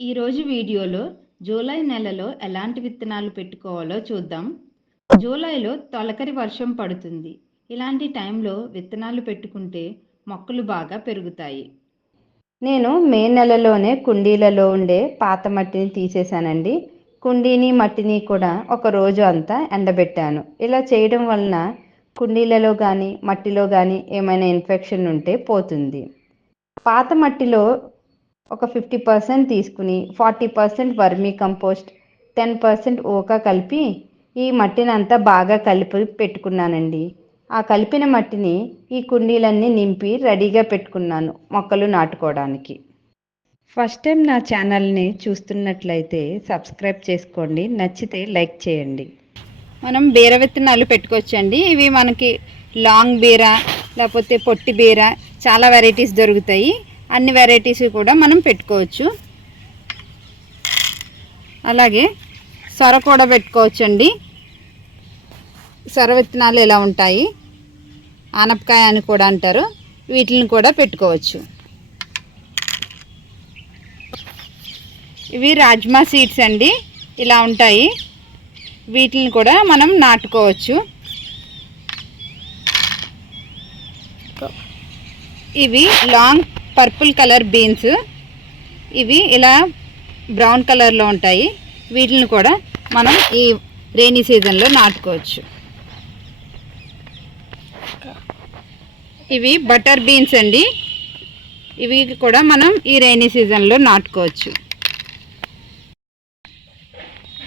ఈరోజు వీడియోలో జూలై నెలలో ఎలాంటి విత్తనాలు పెట్టుకోవాలో చూద్దాం. జూలైలో తొలకరి వర్షం పడుతుంది. ఇలాంటి టైంలో విత్తనాలు పెట్టుకుంటే మొక్కలు బాగా పెరుగుతాయి. నేను మే నెలలోనే కుండీలలో ఉండే పాత మట్టిని తీసేశానండి. కుండీని మట్టిని కూడా ఒక రోజు అంతా ఎండబెట్టాను. ఇలా చేయడం వలన కుండీలలో కానీ మట్టిలో కానీ ఏమైనా ఇన్ఫెక్షన్ ఉంటే పోతుంది. పాత మట్టిలో ఒక 50% తీసుకుని 40% వర్మీ కంపోస్ట్ 10% ఓకా కలిపి ఈ మట్టిని అంతా బాగా కలిపి పెట్టుకున్నానండి. ఆ కలిపిన మట్టిని ఈ కుండీలన్నీ నింపి రెడీగా పెట్టుకున్నాను మొక్కలు నాటుకోవడానికి. ఫస్ట్ టైం నా ఛానల్ని చూస్తున్నట్లయితే సబ్స్క్రైబ్ చేసుకోండి, నచ్చితే లైక్ చేయండి. మనం బీర విత్తనాలు పెట్టుకోవచ్చండి. ఇవి మనకి లాంగ్ బీర లేకపోతే పొట్టి బీర చాలా వెరైటీస్ దొరుకుతాయి. అన్ని వెరైటీస్ కూడా మనం పెట్టుకోవచ్చు. అలాగే సొర కూడా పెట్టుకోవచ్చండి. సొర విత్తనాలు ఎలా ఉంటాయి, ఆనపకాయ అని కూడా అంటారు, వీటిని కూడా పెట్టుకోవచ్చు. ఇవి రాజ్మా సీడ్స్ అండి, ఇలా ఉంటాయి. వీటిని కూడా మనం నాటుకోవచ్చు. ఇవి లాంగ్ పర్పుల్ కలర్ బీన్స్, ఇవి ఇలా బ్రౌన్ కలర్లో ఉంటాయి. వీటిని కూడా మనం ఈ రెయినీ సీజన్లో నాటుకోవచ్చు. ఇవి బటర్ బీన్స్ అండి, ఇవి కూడా మనం ఈ రెయినీ సీజన్లో నాటుకోవచ్చు.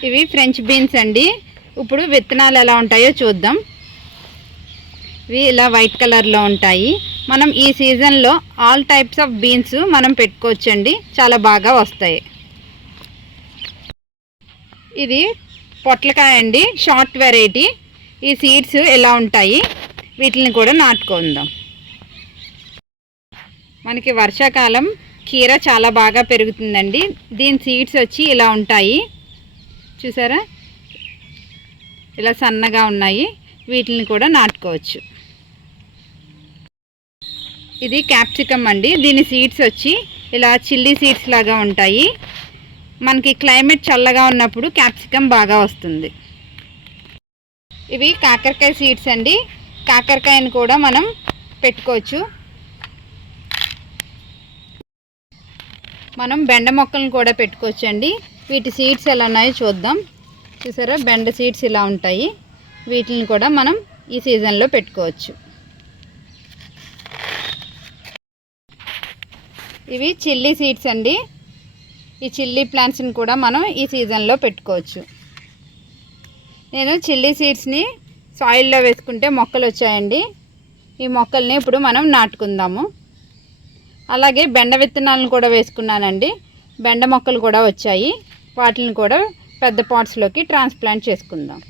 ఇవి ఫ్రెంచ్ బీన్స్ అండి. ఇప్పుడు విత్తనాలు ఎలా ఉంటాయో చూద్దాం. ఇవి ఇలా వైట్ కలర్లో ఉంటాయి. మనం ఈ సీజన్లో ఆల్ టైప్స్ ఆఫ్ బీన్స్ మనం పెట్టుకోవచ్చండి, చాలా బాగా వస్తాయి. ఇది పొట్లకాయ అండి, షార్ట్ వెరైటీ. ఈ సీడ్స్ ఎలా ఉంటాయి, వీటిని కూడా నాటుకుందాం. మనకి వర్షాకాలం కీర చాలా బాగా పెరుగుతుందండి. దీని సీడ్స్ వచ్చి ఇలా ఉంటాయి, చూసారా, ఇలా సన్నగా ఉన్నాయి. వీటిని కూడా నాటుకోవచ్చు. ఇది క్యాప్సికమ్ అండి. దీని సీడ్స్ వచ్చి ఇలా చిల్లీ సీడ్స్ లాగా ఉంటాయి. మనకి క్లైమేట్ చల్లగా ఉన్నప్పుడు క్యాప్సికమ్ బాగా వస్తుంది. ఇవి కాకరకాయ సీడ్స్ అండి. కాకరకాయను కూడా మనం పెట్టుకోవచ్చు. మనం బెండ మొక్కలను కూడా పెట్టుకోవచ్చు అండి. వీటి సీడ్స్ ఎలా ఉన్నాయో చూద్దాం. చూసారా, బెండ సీడ్స్ ఇలా ఉంటాయి. వీటిని కూడా మనం ఈ సీజన్లో పెట్టుకోవచ్చు. ఇవి చిల్లీ సీడ్స్ అండి. ఈ చిల్లీ ప్లాంట్స్ని కూడా మనం ఈ సీజన్లో పెట్టుకోవచ్చు. నేను చిల్లీ సీడ్స్ని సాయిల్లో వేసుకుంటే మొక్కలు వచ్చాయండి. ఈ మొక్కల్ని ఇప్పుడు మనం నాటుకుందాము. అలాగే బెండ విత్తనాలను కూడా వేసుకున్నానండి. బెండ మొక్కలు కూడా వచ్చాయి. వాటిని కూడా పెద్ద పాట్స్లోకి ట్రాన్స్ప్లాంట్ చేసుకుందాం.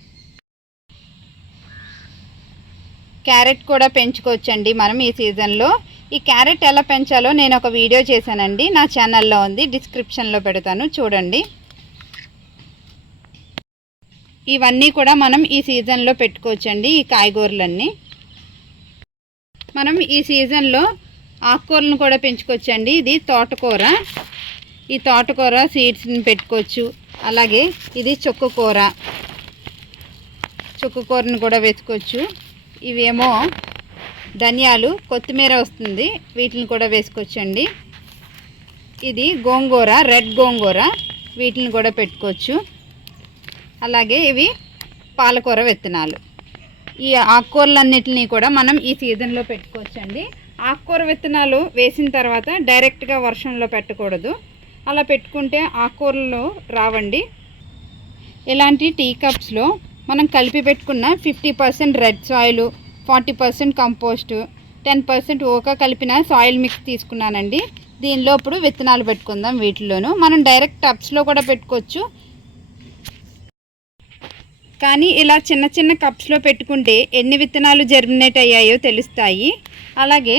క్యారెట్ కూడా పెంచుకోవచ్చండి మనం ఈ సీజన్లో. ఈ క్యారెట్ ఎలా పెంచాలో నేను ఒక వీడియో చేశానండి, నా ఛానల్లో ఉంది, డిస్క్రిప్షన్లో పెడతాను, చూడండి. ఇవన్నీ కూడా మనం ఈ సీజన్లో పెట్టుకోవచ్చండి, ఈ కాయగూరలన్నీ. మనం ఈ సీజన్లో ఆకుకూరలను కూడా పెంచుకోవచ్చండి. ఇది తోటకూర. ఈ తోటకూర సీడ్స్ని పెట్టుకోవచ్చు. అలాగే ఇది చుక్కకూర, చుక్కకూరను కూడా వేసుకోవచ్చు. ఇవేమో ధనియాలు, కొత్తిమీర వస్తుంది, వీటిని కూడా వేసుకోవచ్చండి. ఇది గోంగూర, రెడ్ గోంగూర, వీటిని కూడా పెట్టుకోవచ్చు. అలాగే ఇవి పాలకూర విత్తనాలు. ఈ ఆకుకూరలన్నిటినీ కూడా మనం ఈ సీజన్లో పెట్టుకోవచ్చండి. ఆకుకూర విత్తనాలు వేసిన తర్వాత డైరెక్ట్గా వర్షంలో పెట్టకూడదు. అలా పెట్టుకుంటే ఆకుకూరలు రావండి. ఇలాంటి టీ కప్స్లో మనం కలిపి పెట్టుకున్న 50% రెడ్ సాయిల్, 40% కంపోస్ట్, 10% ఓకా కలిపిన సాయిల్ మిక్స్ తీసుకున్నానండి. దీనిలో ఇప్పుడు విత్తనాలు పెట్టుకుందాం. వీటిలోనూ మనం డైరెక్ట్ టబ్స్లో కూడా పెట్టుకోవచ్చు, కానీ ఇలా చిన్న చిన్న కప్స్లో పెట్టుకుంటే ఎన్ని విత్తనాలు జర్మినేట్ అయ్యాయో తెలుస్తాయి. అలాగే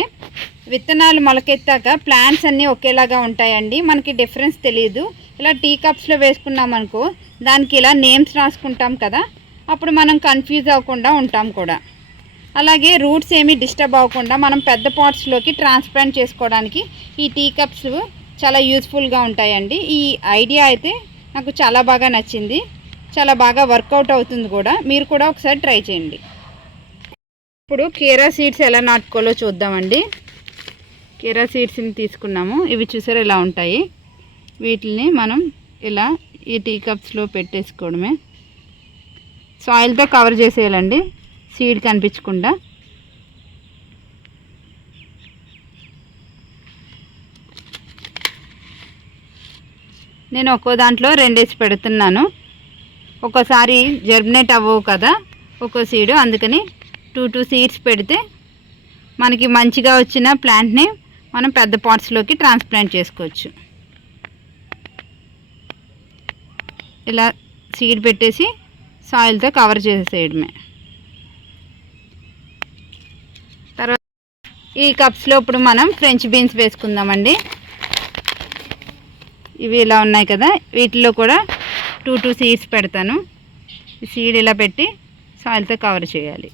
విత్తనాలు మొలకెత్తాక ప్లాంట్స్ అన్నీ ఒకేలాగా ఉంటాయండి, మనకి డిఫరెన్స్ తెలియదు. ఇలా టీ కప్స్లో వేసుకున్నామనుకో, దానికి ఇలా నేమ్స్ రాసుకుంటాం కదా, అప్పుడు మనం కన్ఫ్యూజ్ అవ్వకుండా ఉంటాం కూడా. అలాగే రూట్స్ ఏమీ డిస్టర్బ్ అవ్వకుండా మనం పెద్ద పాట్స్లోకి ట్రాన్స్ప్లాంట్ చేసుకోవడానికి ఈ టీ కప్స్ చాలా యూస్ఫుల్గా ఉంటాయండి. ఈ ఐడియా అయితే నాకు చాలా బాగా నచ్చింది, చాలా బాగా వర్కౌట్ అవుతుంది కూడా. మీరు కూడా ఒకసారి ట్రై చేయండి. ఇప్పుడు కీరా సీడ్స్ ఎలా నాటుకోవాలో చూద్దామండి. కీరా సీడ్స్ని తీసుకున్నాము. ఇవి చూసారా ఇలా ఉంటాయి. వీటిని మనం ఇలా ఈ టీ కప్స్లో పెట్టేసుకోవడమే. సాయిల్తో కవర్ చేసేయాలండి, సీడ్ కనిపించకుండా. నేను ఒక్కో దాంట్లో 2 వేసి పెడుతున్నాను. ఒక్కోసారి జర్మినేట్ అవ్వవు కదా ఒక్కో సీడు, అందుకని 2 సీడ్స్ పెడితే మనకి మంచిగా వచ్చిన ప్లాంట్ని మనం పెద్ద పాట్స్లోకి ట్రాన్స్ప్లాంట్ చేసుకోవచ్చు. ఇలా సీడ్ పెట్టేసి సాయిల్తో కవర్ చేసేయడమే. తర్వాత ఈ కప్స్లో ఇప్పుడు మనం ఫ్రెంచ్ బీన్స్ వేసుకుందామండి. ఇవి ఇలా ఉన్నాయి కదా, వీటిలో కూడా 2 సీడ్స్ పెడతాను. ఈ సీడ్ ఇలా పెట్టి సాయిల్తో కవర్ చేయాలి.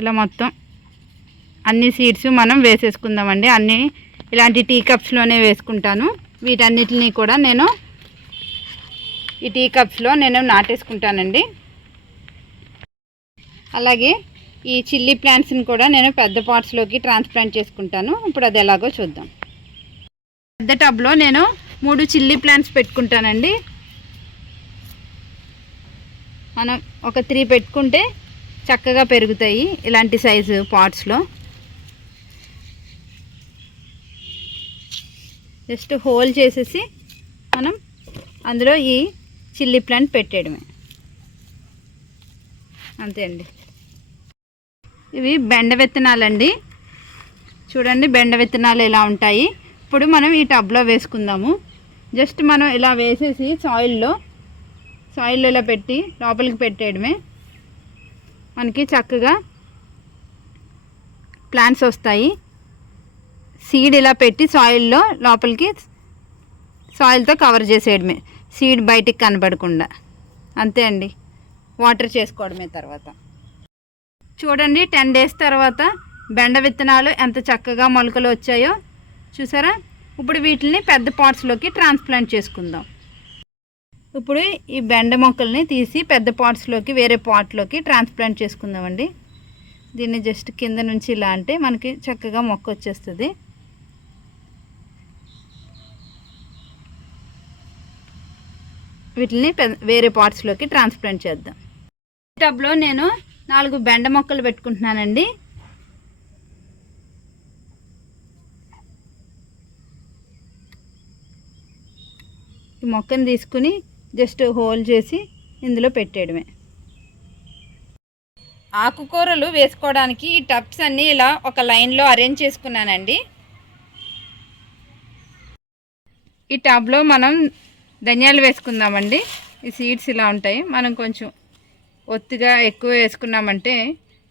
ఇలా మొత్తం అన్ని సీడ్స్ మనం వేసేసుకుందామండి. అన్నీ ఇలాంటి టీ కప్స్లోనే వేసుకుంటాను. వీటన్నిటిని కూడా నేను ఈ టీ కప్స్లో నాటేసుకుంటానండి. అలాగే ఈ చిల్లీ ప్లాంట్స్ని కూడా నేను పెద్ద పాట్స్లోకి ట్రాన్స్ప్లాంట్ చేసుకుంటాను. ఇప్పుడు అది ఎలాగో చూద్దాం. పెద్ద టబ్లో నేను 3 చిల్లీ ప్లాంట్స్ పెట్టుకుంటానండి. మనం ఒక 3 పెట్టుకుంటే చక్కగా పెరుగుతాయి ఇలాంటి సైజు పాట్స్లో. జస్ట్ హోల్ చేసేసి మనం అందులో ఈ చిల్లీ ప్లాంట్ పెట్టేయడమే, అంతే అండి. ఇవి బెండ విత్తనాలండి. చూడండి బెండ విత్తనాలు ఇలా ఉంటాయి. ఇప్పుడు మనం ఈ టబ్లో వేసుకుందాము. జస్ట్ మనం ఇలా వేసేసి సాయిల్లో ఇలా పెట్టి లోపలికి పెట్టేయడమే. మనకి చక్కగా ప్లాంట్స్ వస్తాయి. సీడ్ ఇలా పెట్టి సాయిల్లో లోపలికి సాయిల్తో కవర్ చేసేయడమే, సీడ్ బయటికి కనబడకుండా, అంతే అండి. వాటర్ చేసుకోవడమే. తర్వాత చూడండి 10 డేస్ తర్వాత బెండ విత్తనాలు ఎంత చక్కగా మొలకలు వచ్చాయో చూసారా. ఇప్పుడు వీటిని పెద్ద పాట్స్లోకి ట్రాన్స్ప్లాంట్ చేసుకుందాం. ఇప్పుడు ఈ బెండ మొక్కల్ని తీసి పెద్ద పాట్స్లోకి వేరే పాట్లోకి ట్రాన్స్ప్లాంట్ చేసుకుందామండి. దీన్ని జస్ట్ కింద నుంచి ఇలా అంటే మనకి చక్కగా మొక్క వచ్చేస్తుంది. వీటిని వేరే పాట్స్లోకి ట్రాన్స్ప్లాంట్ చేద్దాం. టబ్లో నేను 4 బెండ మొక్కలు పెట్టుకుంటున్నానండి. ఈ మొక్కను తీసుకుని జస్ట్ హోల్ చేసి ఇందులో పెట్టేయడమే. ఆకుకూరలు వేసుకోవడానికి ఈ టబ్స్ అన్నీ ఇలా ఒక లైన్లో అరేంజ్ చేసుకున్నానండి. ఈ టబ్లో మనం ధనియాలు వేసుకుందామండి. ఈ సీడ్స్ ఇలా ఉంటాయి. మనం కొంచెం ఒత్తిగా ఎక్కువ వేసుకున్నామంటే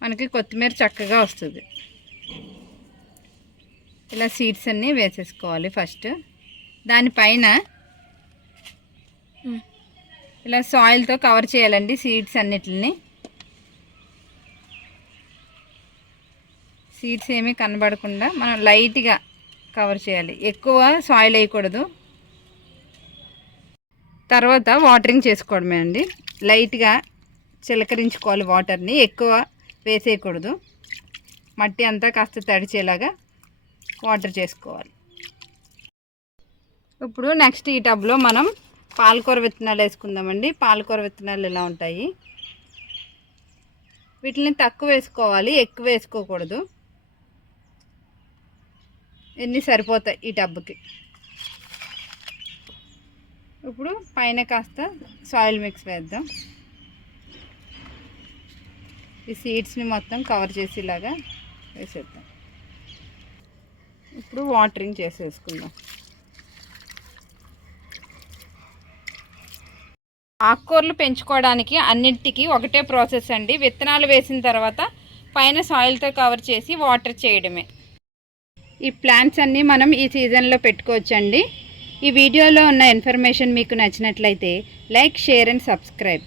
మనకి కొత్తిమీర చక్కగా వస్తుంది. ఇలా సీడ్స్ అన్నీ వేసేసుకోవాలి. ఫస్ట్ దానిపైన ఇలా సాయిల్తో కవర్ చేయాలండి సీడ్స్ అన్నిటిని. సీడ్స్ ఏమీ కనబడకుండా మనం లైట్గా కవర్ చేయాలి, ఎక్కువ సాయిల్ వేయకూడదు. తర్వాత వాటరింగ్ చేసుకోవడమే అండి. లైట్గా చిలకరించుకోవాలి వాటర్ని, ఎక్కువ వేసేయకూడదు. మట్టి అంతా కాస్త తడిచేలాగా వాటర్ చేసుకోవాలి. ఇప్పుడు నెక్స్ట్ ఈ టబ్లో మనం పాలకూర విత్తనాలు వేసుకుందామండి. పాలకూర విత్తనాలు ఇలా ఉంటాయి. వీటిని తక్కువ వేసుకోవాలి, ఎక్కువ వేసుకోకూడదు. ఎన్ని సరిపోతాయి ఈ టబ్కి. ఇప్పుడు పైన కాస్త సాయిల్ మిక్స్ వేద్దాం. ఈ సీడ్స్ని మొత్తం కవర్ చేసేలాగా వేసేద్దాం. ఇప్పుడు వాటరింగ్ చేసేసుకుందాం. ఆకుకూరలు పెంచుకోవడానికి అన్నింటికి ఒకటే ప్రాసెస్ అండి. విత్తనాలు వేసిన తర్వాత పైన సాయిల్తో కవర్ చేసి వాటర్ చేయడమే. ఈ ప్లాంట్స్ అన్నీ మనం ఈ సీజన్లో పెట్టుకోవచ్చండి. ఈ వీడియోలో ఉన్న ఇన్ఫర్మేషన్ మీకు నచ్చినట్లయితే లైక్, షేర్ అండ్ సబ్స్క్రైబ్.